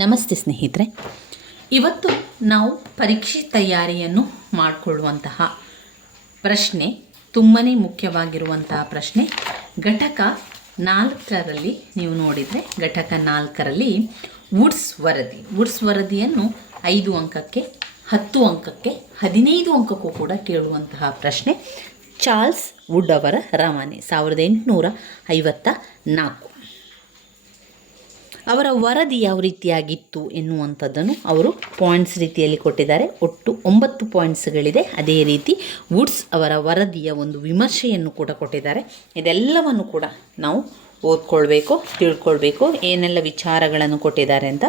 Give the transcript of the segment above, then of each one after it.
ನಮಸ್ತೆ ಸ್ನೇಹಿತರೆ, ಇವತ್ತು ನಾವು ಪರೀಕ್ಷೆ ತಯಾರಿಯನ್ನು ಮಾಡಿಕೊಳ್ಳುವಂತಹ ಪ್ರಶ್ನೆ ತುಂಬಾ ಮುಖ್ಯವಾಗಿರುವಂತಹ ಪ್ರಶ್ನೆ. ಘಟಕ 4ರಲ್ಲಿ ನೀವು ನೋಡಿದರೆ ಘಟಕ 4ರಲ್ಲಿ ವುಡ್ಸ್ ವರದಿಯನ್ನು 5 ಅಂಕಕ್ಕೆ, 10 ಅಂಕಕ್ಕೆ, 15 ಅಂಕಕ್ಕೂ ಕೂಡ ಕೇಳುವಂತಹ ಪ್ರಶ್ನೆ. ಚಾರ್ಲ್ಸ್ ವುಡ್ ಅವರ ರವಾನೆ 1854. ಅವರ ವರದಿ ಯಾವ ರೀತಿಯಾಗಿತ್ತು ಎನ್ನುವಂಥದ್ದನ್ನು ಅವರು ಪಾಯಿಂಟ್ಸ್ ರೀತಿಯಲ್ಲಿ ಕೊಟ್ಟಿದ್ದಾರೆ. ಒಟ್ಟು 9 ಪಾಯಿಂಟ್ಸ್ಗಳಿದೆ. ಅದೇ ರೀತಿ ವುಡ್ಸ್ ಅವರ ವರದಿಯ ಒಂದು ವಿಮರ್ಶೆಯನ್ನು ಕೂಡ ಕೊಟ್ಟಿದ್ದಾರೆ. ಇದೆಲ್ಲವನ್ನು ಕೂಡ ನಾವು ಓದ್ಕೊಳ್ಬೇಕು, ತಿಳ್ಕೊಳ್ಬೇಕು, ಏನೆಲ್ಲ ವಿಚಾರಗಳನ್ನು ಕೊಟ್ಟಿದ್ದಾರೆ ಅಂತ.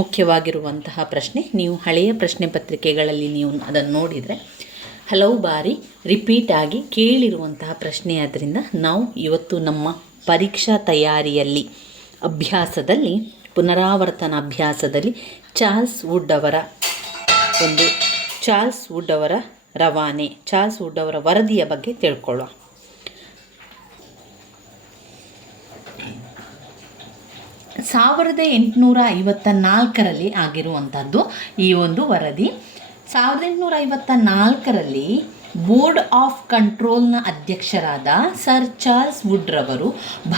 ಮುಖ್ಯವಾಗಿರುವಂತಹ ಪ್ರಶ್ನೆ. ನೀವು ಹಳೆಯ ಪ್ರಶ್ನೆ ಪತ್ರಿಕೆಗಳಲ್ಲಿ ನೀವು ಅದನ್ನು ನೋಡಿದರೆ ಹಲವು ಬಾರಿ ರಿಪೀಟ್ ಆಗಿ ಕೇಳಿರುವಂತಹ ಪ್ರಶ್ನೆ. ಆದ್ದರಿಂದ ನಾವು ಇವತ್ತು ನಮ್ಮ ಪರೀಕ್ಷಾ ತಯಾರಿಯಲ್ಲಿ ಅಭ್ಯಾಸದಲ್ಲಿ, ಪುನರಾವರ್ತನ ಅಭ್ಯಾಸದಲ್ಲಿ ಚಾರ್ಲ್ಸ್ ವುಡ್ ಅವರ ರವಾನೆ, ಚಾರ್ಲ್ಸ್ ವುಡ್ ಅವರ ವರದಿಯ ಬಗ್ಗೆ ತಿಳ್ಕೊಳ್ಳುವ. 1854ರಲ್ಲಿ ಆಗಿರುವಂಥದ್ದು ಈ ಒಂದು ವರದಿ. 1854ರಲ್ಲಿ ಬೋರ್ಡ್ ಆಫ್ ಕಂಟ್ರೋಲ್ನ ಅಧ್ಯಕ್ಷರಾದ ಸರ್ ಚಾರ್ಲ್ಸ್ ವುಡ್ ರವರು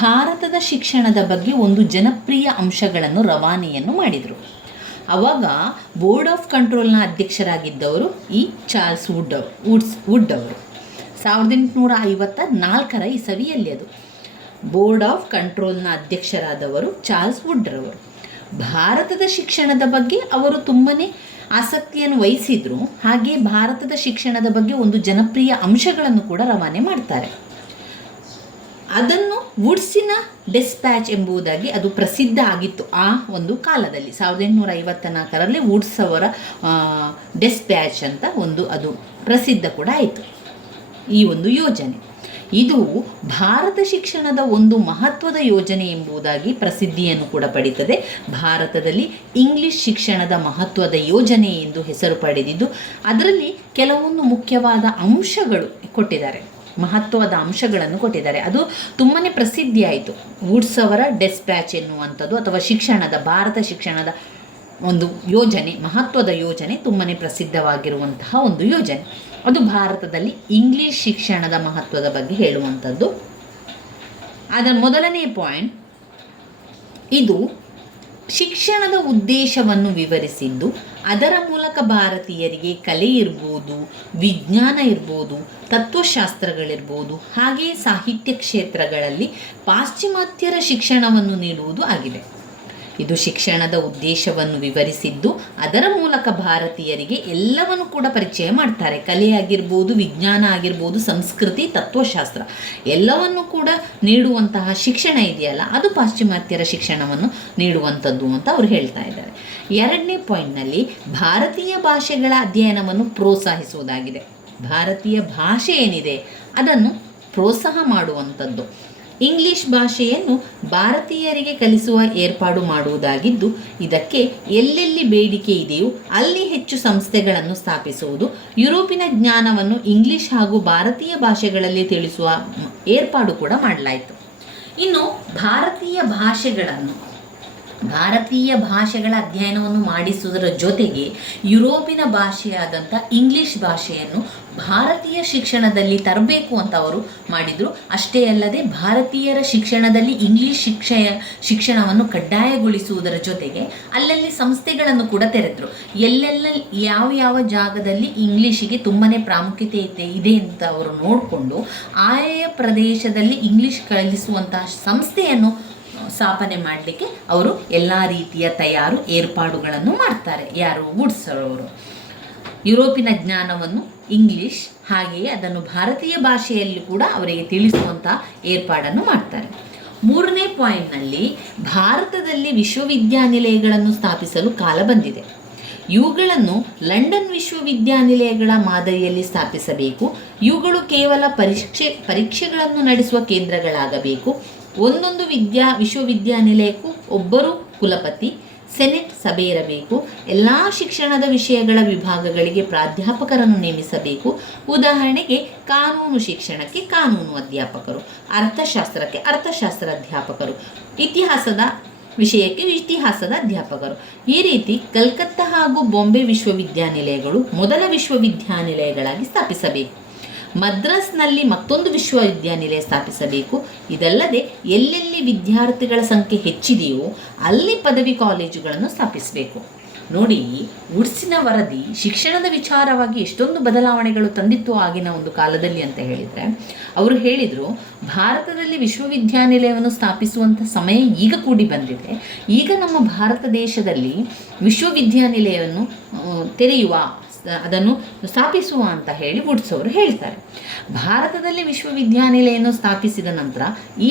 ಭಾರತದ ಶಿಕ್ಷಣದ ಬಗ್ಗೆ ಒಂದು ಜನಪ್ರಿಯ ಅಂಶಗಳನ್ನು ರವಾನೆಯನ್ನು ಮಾಡಿದರು. ಆವಾಗ ಬೋರ್ಡ್ ಆಫ್ ಕಂಟ್ರೋಲ್ನ ಅಧ್ಯಕ್ಷರಾಗಿದ್ದವರು ಈ ಚಾರ್ಲ್ಸ್ ವುಡ್ ಅವರು. 1854ರ ಇಸವಿಯಲ್ಲಿ ಅದು ಬೋರ್ಡ್ ಆಫ್ ಕಂಟ್ರೋಲ್ನ ಅಧ್ಯಕ್ಷರಾದವರು ಚಾರ್ಲ್ಸ್ ವುಡ್ ರವರು. ಭಾರತದ ಶಿಕ್ಷಣದ ಬಗ್ಗೆ ಅವರು ತುಂಬಾ ಆಸಕ್ತಿಯನ್ನು ವಹಿಸಿದ್ರು. ಹಾಗೆ ಭಾರತದ ಶಿಕ್ಷಣದ ಬಗ್ಗೆ ಒಂದು ಜನಪ್ರಿಯ ಅಂಶಗಳನ್ನು ಕೂಡ ರವಾನೆ ಮಾಡ್ತಾರೆ. ಅದನ್ನು ವುಡ್ಸಿನ ಡೆಸ್ಪ್ಯಾಚ್ ಎಂಬುದಾಗಿ ಅದು ಪ್ರಸಿದ್ಧ ಆಗಿತ್ತು ಆ ಒಂದು ಕಾಲದಲ್ಲಿ. 1854ರಲ್ಲಿ ವುಡ್ಸ್ ಅವರ ಡೆಸ್ಪ್ಯಾಚ್ ಅಂತ ಅದು ಪ್ರಸಿದ್ಧ ಕೂಡ ಆಯಿತು ಈ ಒಂದು ಯೋಜನೆ. ಇದು ಭಾರತ ಶಿಕ್ಷಣದ ಒಂದು ಮಹತ್ವದ ಯೋಜನೆ ಎಂಬುದಾಗಿ ಪ್ರಸಿದ್ಧಿಯನ್ನು ಕೂಡ ಪಡೀತದೆ. ಭಾರತದಲ್ಲಿ ಇಂಗ್ಲಿಷ್ ಶಿಕ್ಷಣದ ಮಹತ್ವದ ಯೋಜನೆ ಎಂದು ಹೆಸರು ಪಡೆದಿದ್ದು, ಅದರಲ್ಲಿ ಕೆಲವೊಂದು ಮುಖ್ಯವಾದ ಅಂಶಗಳು ಕೊಟ್ಟಿದ್ದಾರೆ, ಮಹತ್ವದ ಅಂಶಗಳನ್ನು ಕೊಟ್ಟಿದ್ದಾರೆ. ಅದು ತುಂಬಾ ಪ್ರಸಿದ್ಧಿಯಾಯಿತು. ವುಡ್ಸ್ ಅವರ ಡೆಸ್ಪ್ಯಾಚ್ ಎನ್ನುವಂಥದ್ದು ಅಥವಾ ಭಾರತ ಶಿಕ್ಷಣದ ಒಂದು ಯೋಜನೆ, ಮಹತ್ವದ ಯೋಜನೆ, ತುಂಬಾ ಪ್ರಸಿದ್ಧವಾಗಿರುವಂತಹ ಒಂದು ಯೋಜನೆ. ಅದು ಭಾರತದಲ್ಲಿ ಇಂಗ್ಲಿಷ್ ಶಿಕ್ಷಣದ ಮಹತ್ವದ ಬಗ್ಗೆ ಹೇಳುವಂಥದ್ದು. ಅದರ ಮೊದಲನೇ ಪಾಯಿಂಟ್, ಇದು ಶಿಕ್ಷಣದ ಉದ್ದೇಶವನ್ನು ವಿವರಿಸಿದ್ದು, ಅದರ ಮೂಲಕ ಭಾರತೀಯರಿಗೆ ಕಲೆ ಇರ್ಬೋದು, ವಿಜ್ಞಾನ ಇರ್ಬೋದು, ತತ್ವಶಾಸ್ತ್ರಗಳಿರ್ಬೋದು, ಹಾಗೆಯೇ ಸಾಹಿತ್ಯ ಕ್ಷೇತ್ರಗಳಲ್ಲಿ ಪಾಶ್ಚಿಮಾತ್ಯರ ಶಿಕ್ಷಣವನ್ನು ನೀಡುವುದು ಆಗಿದೆ. ಇದು ಶಿಕ್ಷಣದ ಉದ್ದೇಶವನ್ನು ವಿವರಿಸಿದ್ದು, ಅದರ ಮೂಲಕ ಭಾರತೀಯರಿಗೆ ಎಲ್ಲವನ್ನು ಕೂಡ ಪರಿಚಯ ಮಾಡ್ತಾರೆ. ಕಲೆ ಆಗಿರ್ಬೋದು, ವಿಜ್ಞಾನ ಆಗಿರ್ಬೋದು, ಸಂಸ್ಕೃತಿ, ತತ್ವಶಾಸ್ತ್ರ ಎಲ್ಲವನ್ನು ಕೂಡ ನೀಡುವಂತಹ ಶಿಕ್ಷಣ ಇದೆಯಲ್ಲ, ಅದು ಪಾಶ್ಚಿಮಾತ್ಯರ ಶಿಕ್ಷಣವನ್ನು ನೀಡುವಂಥದ್ದು ಅಂತ ಅವರು ಹೇಳ್ತಾ ಇದ್ದಾರೆ. ಎರಡನೇ ಪಾಯಿಂಟ್ನಲ್ಲಿ ಭಾರತೀಯ ಭಾಷೆಗಳ ಅಧ್ಯಯನವನ್ನು ಪ್ರೋತ್ಸಾಹಿಸುವುದಾಗಿದೆ. ಭಾರತೀಯ ಭಾಷೆ ಏನಿದೆ ಅದನ್ನು ಪ್ರೋತ್ಸಾಹ ಮಾಡುವಂಥದ್ದು. ಇಂಗ್ಲಿಷ್ ಭಾಷೆಯನ್ನು ಭಾರತೀಯರಿಗೆ ಕಲಿಸುವ ಏರ್ಪಾಡು ಮಾಡುವುದಾಗಿದ್ದು, ಇದಕ್ಕೆ ಎಲ್ಲೆಲ್ಲಿ ಬೇಡಿಕೆ ಇದೆಯೋ ಅಲ್ಲಿ ಹೆಚ್ಚು ಸಂಸ್ಥೆಗಳನ್ನು ಸ್ಥಾಪಿಸುವುದು, ಯುರೋಪಿನ ಜ್ಞಾನವನ್ನು ಇಂಗ್ಲಿಷ್ ಹಾಗೂ ಭಾರತೀಯ ಭಾಷೆಗಳಲ್ಲಿ ತಿಳಿಸುವ ಏರ್ಪಾಡು ಕೂಡ ಮಾಡಲಾಯಿತು. ಇನ್ನು ಭಾರತೀಯ ಭಾಷೆಗಳ ಅಧ್ಯಯನವನ್ನು ಮಾಡಿಸುವುದರ ಜೊತೆಗೆ ಯುರೋಪಿನ ಭಾಷೆಯಾದಂಥ ಇಂಗ್ಲಿಷ್ ಭಾಷೆಯನ್ನು ಭಾರತೀಯ ಶಿಕ್ಷಣದಲ್ಲಿ ತರಬೇಕು ಅಂತ ಅವರು ಮಾಡಿದರು. ಅಷ್ಟೇ ಅಲ್ಲದೆ ಭಾರತೀಯರ ಶಿಕ್ಷಣದಲ್ಲಿ ಇಂಗ್ಲಿಷ್ ಶಿಕ್ಷಣವನ್ನು ಕಡ್ಡಾಯಗೊಳಿಸುವುದರ ಜೊತೆಗೆ ಅಲ್ಲಲ್ಲಿ ಸಂಸ್ಥೆಗಳನ್ನು ಕೂಡ ತೆರೆದರು. ಎಲ್ಲೆಲ್ಲ ಯಾವ ಜಾಗದಲ್ಲಿ ಇಂಗ್ಲೀಷಿಗೆ ತುಂಬಾ ಪ್ರಾಮುಖ್ಯತೆ ಇದೆ ಅಂತ ಅವರು ನೋಡಿಕೊಂಡು ಆಯಾ ಪ್ರದೇಶದಲ್ಲಿ ಇಂಗ್ಲಿಷ್ ಕಲಿಸುವಂತಹ ಸಂಸ್ಥೆಯನ್ನು ಸ್ಥಾಪನೆ ಮಾಡಲಿಕ್ಕೆ ಅವರು ಎಲ್ಲ ರೀತಿಯ ಏರ್ಪಾಡುಗಳನ್ನು ಮಾಡ್ತಾರೆ. ಯಾರು? ವುಡ್ಸ್ ಅವರು. ಯುರೋಪಿನ ಜ್ಞಾನವನ್ನು ಇಂಗ್ಲಿಷ್ ಹಾಗೆಯೇ ಅದನ್ನು ಭಾರತೀಯ ಭಾಷೆಯಲ್ಲಿ ಕೂಡ ಅವರಿಗೆ ತಿಳಿಸುವಂತಹ ಏರ್ಪಾಡನ್ನು ಮಾಡ್ತಾರೆ. ಮೂರನೇ ಪಾಯಿಂಟ್ನಲ್ಲಿ ಭಾರತದಲ್ಲಿ ವಿಶ್ವವಿದ್ಯಾನಿಲಯಗಳನ್ನು ಸ್ಥಾಪಿಸಲು ಕಾಲ ಬಂದಿದೆ. ಇವುಗಳನ್ನು ಲಂಡನ್ ವಿಶ್ವವಿದ್ಯಾನಿಲಯಗಳ ಮಾದರಿಯಲ್ಲಿ ಸ್ಥಾಪಿಸಬೇಕು. ಇವುಗಳು ಕೇವಲ ಪರೀಕ್ಷೆಗಳನ್ನು ನಡೆಸುವ ಕೇಂದ್ರಗಳಾಗಬೇಕು. ಒಂದೊಂದು ವಿಶ್ವವಿದ್ಯಾನಿಲಯಕ್ಕೂ ಒಬ್ಬರು ಕುಲಪತಿ, ಸೆನೆಟ್ ಸಭೆ ಇರಬೇಕು. ಎಲ್ಲ ಶಿಕ್ಷಣದ ವಿಷಯಗಳ ವಿಭಾಗಗಳಿಗೆ ಪ್ರಾಧ್ಯಾಪಕರನ್ನು ನೇಮಿಸಬೇಕು. ಉದಾಹರಣೆಗೆ ಕಾನೂನು ಶಿಕ್ಷಣಕ್ಕೆ ಕಾನೂನು ಅಧ್ಯಾಪಕರು, ಅರ್ಥಶಾಸ್ತ್ರಕ್ಕೆ ಅರ್ಥಶಾಸ್ತ್ರ ಅಧ್ಯಾಪಕರು, ಇತಿಹಾಸದ ವಿಷಯಕ್ಕೆ ಇತಿಹಾಸದ ಅಧ್ಯಾಪಕರು. ಈ ರೀತಿ ಕಲ್ಕತ್ತಾ ಹಾಗೂ ಬಾಂಬೆ ವಿಶ್ವವಿದ್ಯಾನಿಲಯಗಳು ಮೊದಲ ವಿಶ್ವವಿದ್ಯಾನಿಲಯಗಳಾಗಿ ಸ್ಥಾಪಿಸಬೇಕು. ಮದ್ರಾಸ್ನಲ್ಲಿ ಮತ್ತೊಂದು ವಿಶ್ವವಿದ್ಯಾನಿಲಯ ಸ್ಥಾಪಿಸಬೇಕು. ಇದಲ್ಲದೆ ಎಲ್ಲೆಲ್ಲಿ ವಿದ್ಯಾರ್ಥಿಗಳ ಸಂಖ್ಯೆ ಹೆಚ್ಚಿದೆಯೋ ಅಲ್ಲಿ ಪದವಿ ಕಾಲೇಜುಗಳನ್ನು ಸ್ಥಾಪಿಸಬೇಕು. ನೋಡಿ, ವುಡ್ಸಿನ ವರದಿ ಶಿಕ್ಷಣದ ವಿಚಾರವಾಗಿ ಎಷ್ಟೊಂದು ಬದಲಾವಣೆಗಳು ತಂದಿತ್ತು ಆಗಿನ ಒಂದು ಕಾಲದಲ್ಲಿ ಅಂತ ಹೇಳಿದರೆ, ಅವರು ಹೇಳಿದರು, ಭಾರತದಲ್ಲಿ ವಿಶ್ವವಿದ್ಯಾನಿಲಯವನ್ನು ಸ್ಥಾಪಿಸುವಂಥ ಸಮಯ ಈಗ ಕೂಡಿ ಬಂದಿದೆ. ಈಗ ನಮ್ಮ ಭಾರತ ದೇಶದಲ್ಲಿ ವಿಶ್ವವಿದ್ಯಾನಿಲಯವನ್ನು ತೆರೆಯುವ, ಅದನ್ನು ಸ್ಥಾಪಿಸುವ ಅಂತ ಹೇಳಿ ವುಡ್ಸ್ ಅವರು ಹೇಳ್ತಾರೆ. ಭಾರತದಲ್ಲಿ ವಿಶ್ವವಿದ್ಯಾನಿಲಯವನ್ನು ಸ್ಥಾಪಿಸಿದ ನಂತರ ಈ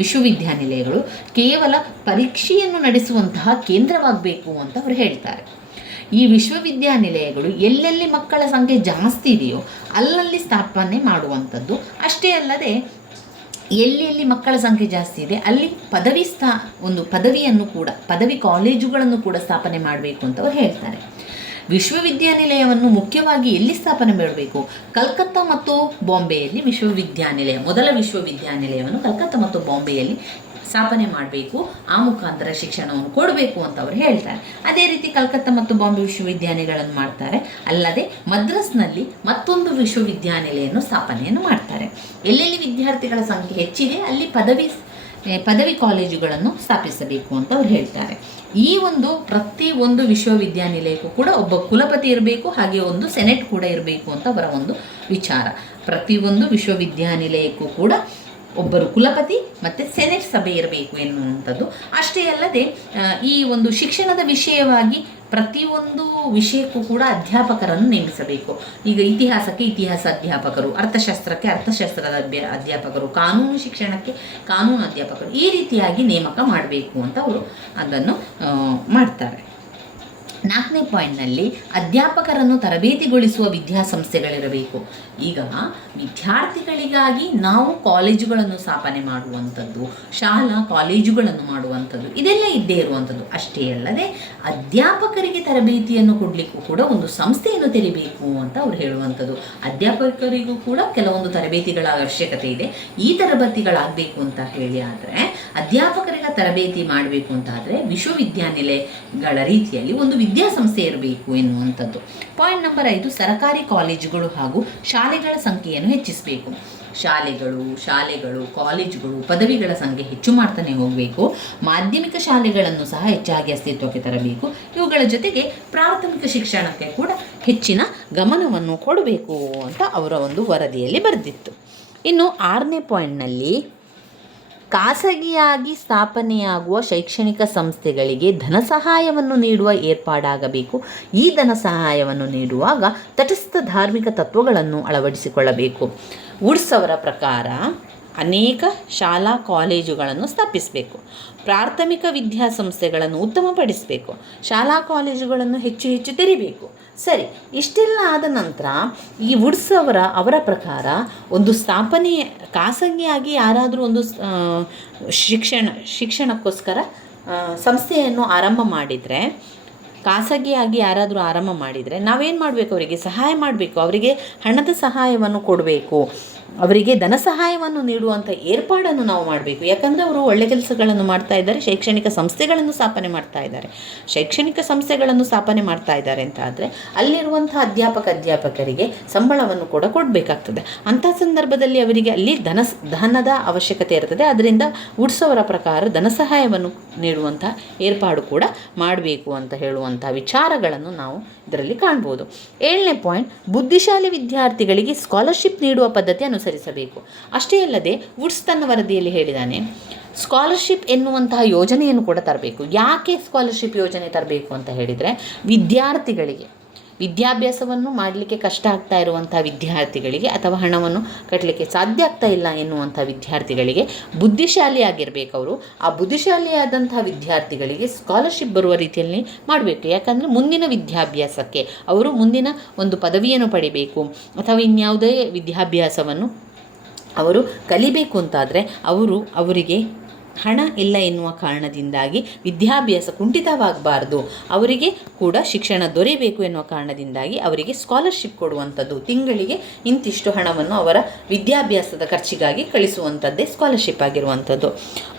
ವಿಶ್ವವಿದ್ಯಾನಿಲಯಗಳು ಕೇವಲ ಪರೀಕ್ಷೆಯನ್ನು ನಡೆಸುವಂತಹ ಕೇಂದ್ರವಾಗಬೇಕು ಅಂತ ಅವರು ಹೇಳ್ತಾರೆ. ಈ ವಿಶ್ವವಿದ್ಯಾನಿಲಯಗಳು ಎಲ್ಲೆಲ್ಲಿ ಮಕ್ಕಳ ಸಂಖ್ಯೆ ಜಾಸ್ತಿ ಇದೆಯೋ ಅಲ್ಲಲ್ಲಿ ಸ್ಥಾಪನೆ ಮಾಡುವಂಥದ್ದು. ಅಷ್ಟೇ ಅಲ್ಲದೆ ಎಲ್ಲೆಲ್ಲಿ ಮಕ್ಕಳ ಸಂಖ್ಯೆ ಜಾಸ್ತಿ ಇದೆ ಅಲ್ಲಿ ಪದವಿಯನ್ನು ಕೂಡ, ಪದವಿ ಕಾಲೇಜುಗಳನ್ನು ಕೂಡ ಸ್ಥಾಪನೆ ಮಾಡಬೇಕು ಅಂತ ಅವರು ಹೇಳ್ತಾರೆ. ವಿಶ್ವವಿದ್ಯಾನಿಲಯವನ್ನು ಮುಖ್ಯವಾಗಿ ಎಲ್ಲಿ ಸ್ಥಾಪನೆ ಮಾಡಬೇಕು? ಕಲ್ಕತ್ತಾ ಮತ್ತು ಬಾಂಬೆಯಲ್ಲಿ ಮೊದಲ ವಿಶ್ವವಿದ್ಯಾನಿಲಯವನ್ನು ಕಲ್ಕತ್ತಾ ಮತ್ತು ಬಾಂಬೆಯಲ್ಲಿ ಸ್ಥಾಪನೆ ಮಾಡಬೇಕು. ಆ ಮುಖಾಂತರ ಶಿಕ್ಷಣವನ್ನು ಕೊಡಬೇಕು ಅಂತ ಅವರು ಹೇಳ್ತಾರೆ. ಅದೇ ರೀತಿ ಕಲ್ಕತ್ತಾ ಮತ್ತು ಬಾಂಬೆ ವಿಶ್ವವಿದ್ಯಾನಿಲಯಗಳನ್ನು ಮಾಡ್ತಾರೆ. ಅಲ್ಲದೆ ಮದ್ರಾಸ್ನಲ್ಲಿ ಮತ್ತೊಂದು ವಿಶ್ವವಿದ್ಯಾನಿಲಯವನ್ನು ಸ್ಥಾಪನೆಯನ್ನು ಮಾಡ್ತಾರೆ. ಎಲ್ಲೆಲ್ಲಿ ವಿದ್ಯಾರ್ಥಿಗಳ ಸಂಖ್ಯೆ ಹೆಚ್ಚಿದೆ ಅಲ್ಲಿ ಪದವಿ ಕಾಲೇಜುಗಳನ್ನು ಸ್ಥಾಪಿಸಬೇಕು ಅಂತ ಅವ್ರು ಹೇಳ್ತಾರೆ. ಪ್ರತಿ ಒಂದು ವಿಶ್ವವಿದ್ಯಾನಿಲಯಕ್ಕೂ ಕೂಡ ಒಬ್ಬ ಕುಲಪತಿ ಇರಬೇಕು, ಹಾಗೆ ಒಂದು ಸೆನೆಟ್ ಕೂಡ ಇರಬೇಕು ಅಂತ ಅವರ ಒಂದು ವಿಚಾರ. ಪ್ರತಿಯೊಂದು ವಿಶ್ವವಿದ್ಯಾನಿಲಯಕ್ಕೂ ಕೂಡ ಒಬ್ಬರು ಕುಲಪತಿ ಮತ್ತು ಸೆನೆಟ್ ಸಭೆ ಇರಬೇಕು ಎನ್ನುವಂಥದ್ದು. ಅಷ್ಟೇ ಅಲ್ಲದೆ ಈ ಒಂದು ಶಿಕ್ಷಣದ ವಿಷಯವಾಗಿ ಪ್ರತಿಯೊಂದು ವಿಷಯಕ್ಕೂ ಕೂಡ ಅಧ್ಯಾಪಕರನ್ನು ನೇಮಿಸಬೇಕು. ಈಗ ಇತಿಹಾಸಕ್ಕೆ ಇತಿಹಾಸ ಅಧ್ಯಾಪಕರು, ಅರ್ಥಶಾಸ್ತ್ರಕ್ಕೆ ಅರ್ಥಶಾಸ್ತ್ರದ ಅಧ್ಯಾಪಕರು, ಕಾನೂನು ಶಿಕ್ಷಣಕ್ಕೆ ಕಾನೂನು ಅಧ್ಯಾಪಕರು, ಈ ರೀತಿಯಾಗಿ ನೇಮಕ ಮಾಡಬೇಕು ಅಂತ ಅವರು ಅದನ್ನು ಮಾಡ್ತಾರೆ. 4ನೇ ಪಾಯಿಂಟ್ನಲ್ಲಿ ಅಧ್ಯಾಪಕರನ್ನು ತರಬೇತಿಗೊಳಿಸುವ ವಿದ್ಯಾಸಂಸ್ಥೆಗಳಿರಬೇಕು. ಈಗ ವಿದ್ಯಾರ್ಥಿಗಳಿಗಾಗಿ ನಾವು ಕಾಲೇಜುಗಳನ್ನು ಸ್ಥಾಪನೆ ಮಾಡುವಂಥದ್ದು, ಶಾಲಾ ಕಾಲೇಜುಗಳನ್ನು ಮಾಡುವಂಥದ್ದು, ಇದೆಲ್ಲ ಇದ್ದೇ ಇರುವಂಥದ್ದು. ಅಷ್ಟೇ ಅಲ್ಲದೆ ಅಧ್ಯಾಪಕರಿಗೆ ತರಬೇತಿಯನ್ನು ಕೊಡಲಿಕ್ಕೂ ಕೂಡ ಒಂದು ಸಂಸ್ಥೆಯನ್ನು ತೆರಿಬೇಕು ಅಂತ ಅವರು ಹೇಳುವಂಥದ್ದು. ಅಧ್ಯಾಪಕರಿಗೂ ಕೂಡ ಕೆಲವೊಂದು ತರಬೇತಿಗಳ ಅವಶ್ಯಕತೆ ಇದೆ. ಈ ತರಬೇತಿಗಳಾಗಬೇಕು ಅಂತ ಹೇಳಿ ಆದರೆ ಅಧ್ಯಾಪಕರಿಗೆ ತರಬೇತಿ ಮಾಡಬೇಕು ಅಂತ ಆದರೆ ವಿಶ್ವವಿದ್ಯಾನಿಲಯಗಳ ರೀತಿಯಲ್ಲಿ ಒಂದು ವಿದ್ಯಾಸಂಸ್ಥೆ ಇರಬೇಕು ಎನ್ನುವಂಥದ್ದು. ಪಾಯಿಂಟ್ ನಂಬರ್ 5, ಸರ್ಕಾರಿ ಕಾಲೇಜುಗಳು ಹಾಗೂ ಶಾಲೆಗಳ ಸಂಖ್ಯೆಯನ್ನು ಹೆಚ್ಚಿಸಬೇಕು. ಶಾಲೆಗಳು ಕಾಲೇಜುಗಳು ಪದವಿಗಳ ಸಂಖ್ಯೆ ಹೆಚ್ಚು ಮಾಡ್ತಾನೆ ಹೋಗಬೇಕು. ಮಾಧ್ಯಮಿಕ ಶಾಲೆಗಳನ್ನು ಸಹ ಹೆಚ್ಚಾಗಿ ಅಸ್ತಿತ್ವಕ್ಕೆ ತರಬೇಕು. ಇವುಗಳ ಜೊತೆಗೆ ಪ್ರಾಥಮಿಕ ಶಿಕ್ಷಣಕ್ಕೆ ಕೂಡ ಹೆಚ್ಚಿನ ಗಮನವನ್ನು ಕೊಡಬೇಕು ಅಂತ ಅವರ ಒಂದು ವರದಿಯಲ್ಲಿ ಬರೆದಿತ್ತು. ಇನ್ನು 6ನೇ ಪಾಯಿಂಟ್ನಲ್ಲಿ ಖಾಸಗಿಯಾಗಿ ಸ್ಥಾಪನೆಯಾಗುವ ಶೈಕ್ಷಣಿಕ ಸಂಸ್ಥೆಗಳಿಗೆ ಧನ ಸಹಾಯವನ್ನು ನೀಡುವ ಏರ್ಪಾಡಾಗಬೇಕು. ಈ ಧನ ಸಹಾಯವನ್ನು ನೀಡುವಾಗ ತಟಸ್ಥ ಧಾರ್ಮಿಕ ತತ್ವಗಳನ್ನು ಅಳವಡಿಸಿಕೊಳ್ಳಬೇಕು. ವುಡ್ಸ್ ಅವರ ಪ್ರಕಾರ ಅನೇಕ ಶಾಲಾ ಕಾಲೇಜುಗಳನ್ನು ಸ್ಥಾಪಿಸಬೇಕು, ಪ್ರಾಥಮಿಕ ವಿದ್ಯಾಸಂಸ್ಥೆಗಳನ್ನು ಉತ್ತಮಪಡಿಸಬೇಕು, ಶಾಲಾ ಕಾಲೇಜುಗಳನ್ನು ಹೆಚ್ಚು ತೆರಿಬೇಕು. ಸರಿ, ಇಷ್ಟೆಲ್ಲ ಆದ ನಂತರ ಈ ವುಡ್ಸ್ ಅವರ ಪ್ರಕಾರ ಒಂದು ಖಾಸಗಿಯಾಗಿ ಯಾರಾದರೂ ಒಂದು ಶಿಕ್ಷಣಕ್ಕೋಸ್ಕರ ಸಂಸ್ಥೆಯನ್ನು ಆರಂಭ ಮಾಡಿದರೆ ನಾವೇನು ಮಾಡಬೇಕು? ಅವರಿಗೆ ಸಹಾಯ ಮಾಡಬೇಕು, ಅವರಿಗೆ ಹಣದ ಸಹಾಯವನ್ನು ಕೊಡಬೇಕು, ಅವರಿಗೆ ಧನ ಸಹಾಯವನ್ನು ನೀಡುವಂಥ ಏರ್ಪಾಡನ್ನು ನಾವು ಮಾಡಬೇಕು. ಯಾಕಂದರೆ ಅವರು ಒಳ್ಳೆ ಕೆಲಸಗಳನ್ನು ಮಾಡ್ತಾ ಇದ್ದಾರೆ, ಶೈಕ್ಷಣಿಕ ಸಂಸ್ಥೆಗಳನ್ನು ಸ್ಥಾಪನೆ ಮಾಡ್ತಾ ಇದ್ದಾರೆ ಅಂತ ಆದರೆ ಅಲ್ಲಿರುವಂಥ ಅಧ್ಯಾಪಕರಿಗೆ ಸಂಬಳವನ್ನು ಕೂಡ ಕೊಡಬೇಕಾಗ್ತದೆ. ಅಂಥ ಸಂದರ್ಭದಲ್ಲಿ ಅವರಿಗೆ ಅಲ್ಲಿ ಧನದ ಅವಶ್ಯಕತೆ ಇರ್ತದೆ. ಅದರಿಂದ ವುಡ್ಸ್ ಅವರ ಪ್ರಕಾರ ಧನ ಸಹಾಯವನ್ನು ನೀಡುವಂಥ ಏರ್ಪಾಡು ಕೂಡ ಮಾಡಬೇಕು ಅಂತ ಹೇಳುವಂಥ ವಿಚಾರಗಳನ್ನು ನಾವು ಇದರಲ್ಲಿ ಕಾಣ್ಬೋದು. 7ನೇ ಪಾಯಿಂಟ್, ಬುದ್ಧಿಶಾಲಿ ವಿದ್ಯಾರ್ಥಿಗಳಿಗೆ ಸ್ಕಾಲರ್ಶಿಪ್ ನೀಡುವ ಪದ್ಧತಿ ಅನುಸರಿಸಬೇಕು. ಅಷ್ಟೇ ಅಲ್ಲದೆ ವುಡ್ಸ್ ತನ್ನ ವರದಿಯಲ್ಲಿ ಹೇಳಿದ್ದಾನೆ, ಸ್ಕಾಲರ್ಶಿಪ್ ಎನ್ನುವಂತಹ ಯೋಜನೆಯನ್ನು ಕೂಡ ತರಬೇಕು. ಯಾಕೆ ಸ್ಕಾಲರ್ಶಿಪ್ ಯೋಜನೆ ತರಬೇಕು ಅಂತ ಹೇಳಿದರೆ, ವಿದ್ಯಾಭ್ಯಾಸವನ್ನು ಮಾಡಲಿಕ್ಕೆ ಕಷ್ಟ ಆಗ್ತಾ ಇರುವಂಥ ವಿದ್ಯಾರ್ಥಿಗಳಿಗೆ ಅಥವಾ ಹಣವನ್ನು ಕಟ್ಟಲಿಕ್ಕೆ ಸಾಧ್ಯ ಆಗ್ತಾ ಇಲ್ಲ ಎನ್ನುವಂಥ ವಿದ್ಯಾರ್ಥಿಗಳಿಗೆ ಬುದ್ಧಿಶಾಲಿಯಾಗಿರಬೇಕು. ಅವರು ಆ ಬುದ್ಧಿಶಾಲಿಯಾದಂಥ ವಿದ್ಯಾರ್ಥಿಗಳಿಗೆ ಸ್ಕಾಲರ್ಶಿಪ್ ಬರುವ ರೀತಿಯಲ್ಲಿ ಮಾಡಬೇಕು. ಯಾಕಂದರೆ ಮುಂದಿನ ವಿದ್ಯಾಭ್ಯಾಸಕ್ಕೆ ಅವರು ಮುಂದಿನ ಒಂದು ಪದವಿಯನ್ನು ಪಡಿಬೇಕು ಅಥವಾ ಇನ್ಯಾವುದೇ ವಿದ್ಯಾಭ್ಯಾಸವನ್ನು ಅವರು ಕಲಿಬೇಕು ಅಂತಾದರೆ ಅವರಿಗೆ ಹಣ ಇಲ್ಲ ಎನ್ನುವ ಕಾರಣದಿಂದಾಗಿ ವಿದ್ಯಾಭ್ಯಾಸ ಕುಂಠಿತವಾಗಬಾರ್ದು, ಅವರಿಗೆ ಕೂಡ ಶಿಕ್ಷಣ ದೊರೆಯಬೇಕು ಎನ್ನುವ ಕಾರಣದಿಂದಾಗಿ ಅವರಿಗೆ ಸ್ಕಾಲರ್ಶಿಪ್ ಕೊಡುವಂಥದ್ದು, ತಿಂಗಳಿಗೆ ಇಂತಿಷ್ಟು ಹಣವನ್ನು ಅವರ ವಿದ್ಯಾಭ್ಯಾಸದ ಖರ್ಚಿಗಾಗಿ ಕಳಿಸುವಂಥದ್ದೇ ಸ್ಕಾಲರ್ಶಿಪ್ ಆಗಿರುವಂಥದ್ದು.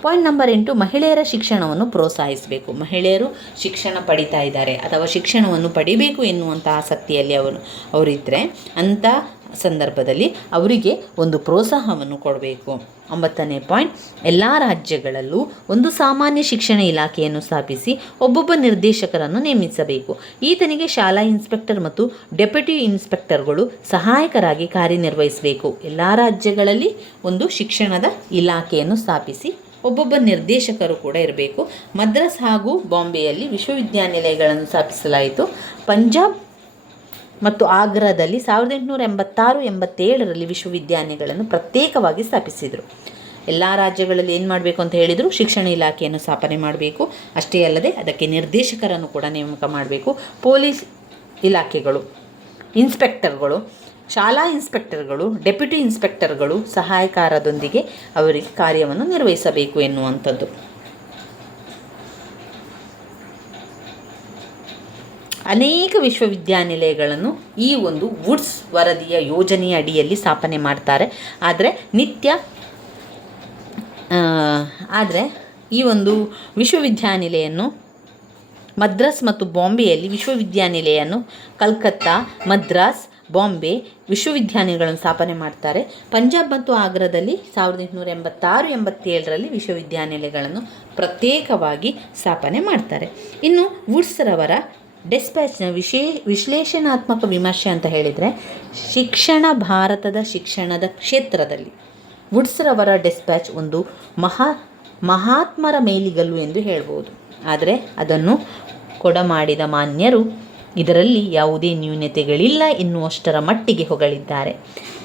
ಪಾಯಿಂಟ್ ನಂಬರ್ 8, ಮಹಿಳೆಯರ ಶಿಕ್ಷಣವನ್ನು ಪ್ರೋತ್ಸಾಹಿಸಬೇಕು. ಮಹಿಳೆಯರು ಶಿಕ್ಷಣ ಪಡಿತಾ ಇದ್ದಾರೆ ಅಥವಾ ಶಿಕ್ಷಣವನ್ನು ಪಡಿಬೇಕು ಎನ್ನುವಂಥ ಆಸಕ್ತಿಯಲ್ಲಿ ಅವರಿದ್ದರೆ ಅಂಥ ಸಂದರ್ಭದಲ್ಲಿ ಅವರಿಗೆ ಒಂದು ಪ್ರೋತ್ಸಾಹವನ್ನು ಕೊಡಬೇಕು. 9ನೇ ಪಾಯಿಂಟ್, ಎಲ್ಲ ರಾಜ್ಯಗಳಲ್ಲೂ ಒಂದು ಸಾಮಾನ್ಯ ಶಿಕ್ಷಣ ಇಲಾಖೆಯನ್ನು ಸ್ಥಾಪಿಸಿ ಒಬ್ಬೊಬ್ಬ ನಿರ್ದೇಶಕರನ್ನು ನೇಮಿಸಬೇಕು. ಈತನಿಗೆ ಶಾಲಾ ಇನ್ಸ್ಪೆಕ್ಟರ್ ಮತ್ತು ಡೆಪ್ಯೂಟಿ ಇನ್ಸ್ಪೆಕ್ಟರ್ಗಳು ಸಹಾಯಕರಾಗಿ ಕಾರ್ಯನಿರ್ವಹಿಸಬೇಕು. ಎಲ್ಲ ರಾಜ್ಯಗಳಲ್ಲಿ ಒಂದು ಶಿಕ್ಷಣದ ಇಲಾಖೆಯನ್ನು ಸ್ಥಾಪಿಸಿ ಒಬ್ಬೊಬ್ಬ ನಿರ್ದೇಶಕರು ಕೂಡ ಇರಬೇಕು. ಮದ್ರಾಸ್ ಹಾಗೂ ಬಾಂಬೆಯಲ್ಲಿ ವಿಶ್ವವಿದ್ಯಾನಿಲಯಗಳನ್ನು ಸ್ಥಾಪಿಸಲಾಯಿತು. ಪಂಜಾಬ್ ಮತ್ತು ಆಗ್ರಾದಲ್ಲಿ 1886-87ರಲ್ಲಿ ವಿಶ್ವವಿದ್ಯಾಲಯಗಳನ್ನು ಪ್ರತ್ಯೇಕವಾಗಿ ಸ್ಥಾಪಿಸಿದರು. ಎಲ್ಲ ರಾಜ್ಯಗಳಲ್ಲಿ ಏನು ಮಾಡಬೇಕು ಅಂತ ಹೇಳಿದರು, ಶಿಕ್ಷಣ ಇಲಾಖೆಯನ್ನು ಸ್ಥಾಪನೆ ಮಾಡಬೇಕು. ಅಷ್ಟೇ ಅಲ್ಲದೆ ಅದಕ್ಕೆ ನಿರ್ದೇಶಕರನ್ನು ಕೂಡ ನೇಮಕ ಮಾಡಬೇಕು. ಪೊಲೀಸ್ ಇಲಾಖೆಗಳು, ಇನ್ಸ್ಪೆಕ್ಟರ್ಗಳು, ಶಾಲಾ ಇನ್ಸ್ಪೆಕ್ಟರ್ಗಳು, ಡೆಪ್ಯೂಟಿ ಇನ್ಸ್ಪೆಕ್ಟರ್ಗಳು ಸಹಾಯಕಾರದೊಂದಿಗೆ ಅವರಿಗೆ ಕಾರ್ಯವನ್ನು ನಿರ್ವಹಿಸಬೇಕು ಎನ್ನುವಂಥದ್ದು. ಅನೇಕ ವಿಶ್ವವಿದ್ಯಾನಿಲಯಗಳನ್ನು ಈ ಒಂದು ವುಡ್ಸ್ ವರದಿಯ ಯೋಜನೆಯ ಅಡಿಯಲ್ಲಿ ಸ್ಥಾಪನೆ ಮಾಡ್ತಾರೆ. ಆದರೆ ಈ ಒಂದು ವಿಶ್ವವಿದ್ಯಾನಿಲಯನ್ನು ಮದ್ರಾಸ್ ಮತ್ತು ಬಾಂಬೆಯಲ್ಲಿ ವಿಶ್ವವಿದ್ಯಾನಿಲಯವನ್ನು ಕಲ್ಕತ್ತಾ, ಮದ್ರಾಸ್, ಬಾಂಬೆ ವಿಶ್ವವಿದ್ಯಾನಿಲಯಗಳನ್ನು ಸ್ಥಾಪನೆ ಮಾಡ್ತಾರೆ. ಪಂಜಾಬ್ ಮತ್ತು ಆಗ್ರಾದಲ್ಲಿ 1886-87ರಲ್ಲಿ ವಿಶ್ವವಿದ್ಯಾನಿಲಯಗಳನ್ನು ಪ್ರತ್ಯೇಕವಾಗಿ ಸ್ಥಾಪನೆ ಮಾಡ್ತಾರೆ. ಇನ್ನು ವುಡ್ಸ್ರವರ ಡೆಸ್ಪ್ಯಾಚ್ನ ವಿಶ್ಲೇಷಣಾತ್ಮಕ ವಿಮರ್ಶೆ ಅಂತ ಹೇಳಿದರೆ, ಭಾರತದ ಶಿಕ್ಷಣದ ಕ್ಷೇತ್ರದಲ್ಲಿ ವುಡ್ಸ್ರವರ ಡೆಸ್ಪ್ಯಾಚ್ ಒಂದು ಮಹಾತ್ಮರ ಮೇಲಿಗಲ್ಲು ಎಂದು ಹೇಳ್ಬೋದು. ಆದರೆ ಅದನ್ನು ಕೊಡಮಾಡಿದ ಮಾನ್ಯರು ಇದರಲ್ಲಿ ಯಾವುದೇ ನ್ಯೂನತೆಗಳಿಲ್ಲ ಎನ್ನುವಷ್ಟರ ಮಟ್ಟಿಗೆ ಹೊಗಳಿದ್ದಾರೆ.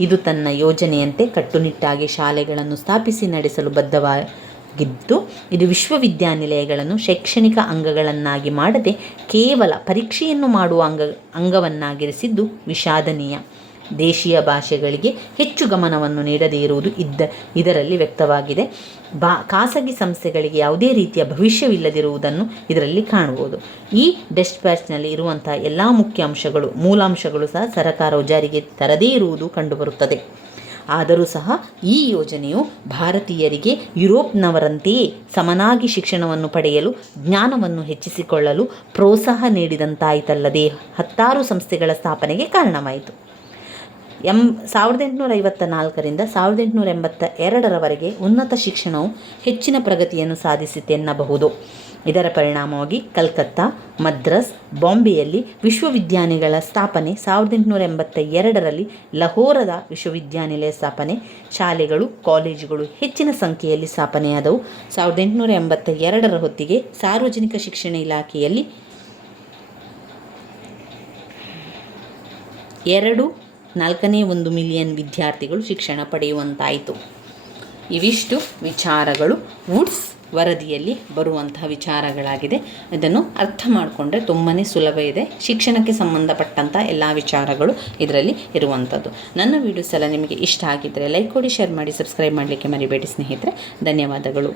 ಇದು ತನ್ನ ಯೋಜನೆಯಂತೆ ಕಟ್ಟುನಿಟ್ಟಾಗಿ ಶಾಲೆಗಳನ್ನು ಸ್ಥಾಪಿಸಿ ನಡೆಸಲು ಬದ್ಧವಾಗಿದ್ದು, ಇದು ವಿಶ್ವವಿದ್ಯಾನಿಲಯಗಳನ್ನು ಶೈಕ್ಷಣಿಕ ಅಂಗಗಳನ್ನಾಗಿ ಮಾಡದೆ ಕೇವಲ ಪರೀಕ್ಷೆಯನ್ನು ಮಾಡುವ ಅಂಗವನ್ನಾಗಿರಿಸಿದ್ದು ವಿಷಾದನೀಯ. ದೇಶೀಯ ಭಾಷೆಗಳಿಗೆ ಹೆಚ್ಚು ಗಮನವನ್ನು ನೀಡದೇ ಇರುವುದು ಇದರಲ್ಲಿ ವ್ಯಕ್ತವಾಗಿದೆ. ಖಾಸಗಿ ಸಂಸ್ಥೆಗಳಿಗೆ ಯಾವುದೇ ರೀತಿಯ ಭವಿಷ್ಯವಿಲ್ಲದಿರುವುದನ್ನು ಇದರಲ್ಲಿ ಕಾಣಬಹುದು. ಈ ಡೆಸ್ಪ್ಯಾಚ್ನಲ್ಲಿ ಇರುವಂಥ ಎಲ್ಲ ಮುಖ್ಯ ಮೂಲಾಂಶಗಳು ಸಹ ಸರಕಾರವು ಜಾರಿಗೆ ತರದೇ ಇರುವುದು ಕಂಡುಬರುತ್ತದೆ. ಆದರೂ ಸಹ ಈ ಯೋಜನೆಯು ಭಾರತೀಯರಿಗೆ ಯುರೋಪ್ನವರಂತೆಯೇ ಸಮನಾಗಿ ಶಿಕ್ಷಣವನ್ನು ಪಡೆಯಲು, ಜ್ಞಾನವನ್ನು ಹೆಚ್ಚಿಸಿಕೊಳ್ಳಲು ಪ್ರೋತ್ಸಾಹ ನೀಡಿದಂತಾಯಿತಲ್ಲದೆ 10 ಸಂಸ್ಥೆಗಳ ಸ್ಥಾಪನೆಗೆ ಕಾರಣವಾಯಿತು. 1854ರಿಂದ 1882ರವರೆಗೆ ಉನ್ನತ ಶಿಕ್ಷಣವು ಹೆಚ್ಚಿನ ಪ್ರಗತಿಯನ್ನು ಸಾಧಿಸಿತೆನ್ನಬಹುದು. ಇದರ ಪರಿಣಾಮವಾಗಿ ಕಲ್ಕತ್ತಾ, ಮದ್ರಾಸ್, ಬಾಂಬೆಯಲ್ಲಿ ವಿಶ್ವವಿದ್ಯಾನಿಲಯಗಳ ಸ್ಥಾಪನೆ, 1882ರಲ್ಲಿ ಲಾಹೋರದ ವಿಶ್ವವಿದ್ಯಾನಿಲಯ ಸ್ಥಾಪನೆ, ಶಾಲೆಗಳು, ಕಾಲೇಜುಗಳು ಹೆಚ್ಚಿನ ಸಂಖ್ಯೆಯಲ್ಲಿ ಸ್ಥಾಪನೆಯಾದವು. 1882ರ ಹೊತ್ತಿಗೆ ಸಾರ್ವಜನಿಕ ಶಿಕ್ಷಣ ಇಲಾಖೆಯಲ್ಲಿ 4.1 ಮಿಲಿಯನ್ ವಿದ್ಯಾರ್ಥಿಗಳು ಶಿಕ್ಷಣ ಪಡೆಯುವಂತಾಯಿತು. ಇವಿಷ್ಟು ವಿಚಾರಗಳು ವುಡ್ಸ್ ವರದಿಯಲ್ಲಿ ಬರುವಂತಹ ವಿಚಾರಗಳಾಗಿದೆ. ಇದನ್ನು ಅರ್ಥ ಮಾಡಿಕೊಂಡ್ರೆ ತುಂಬಾ ಸುಲಭ ಇದೆ. ಶಿಕ್ಷಣಕ್ಕೆ ಸಂಬಂಧಪಟ್ಟಂಥ ಎಲ್ಲ ವಿಚಾರಗಳು ಇದರಲ್ಲಿ ಇರುವಂಥದ್ದು. ನನ್ನ ವೀಡಿಯೋಸ್ ಎಲ್ಲ ನಿಮಗೆ ಇಷ್ಟ ಆಗಿದ್ದರೆ ಲೈಕ್ ಕೊಡಿ, ಶೇರ್ ಮಾಡಿ, ಸಬ್ಸ್ಕ್ರೈಬ್ ಮಾಡಲಿಕ್ಕೆ ಮರಿಬೇಡಿ ಸ್ನೇಹಿತರೆ. ಧನ್ಯವಾದಗಳು.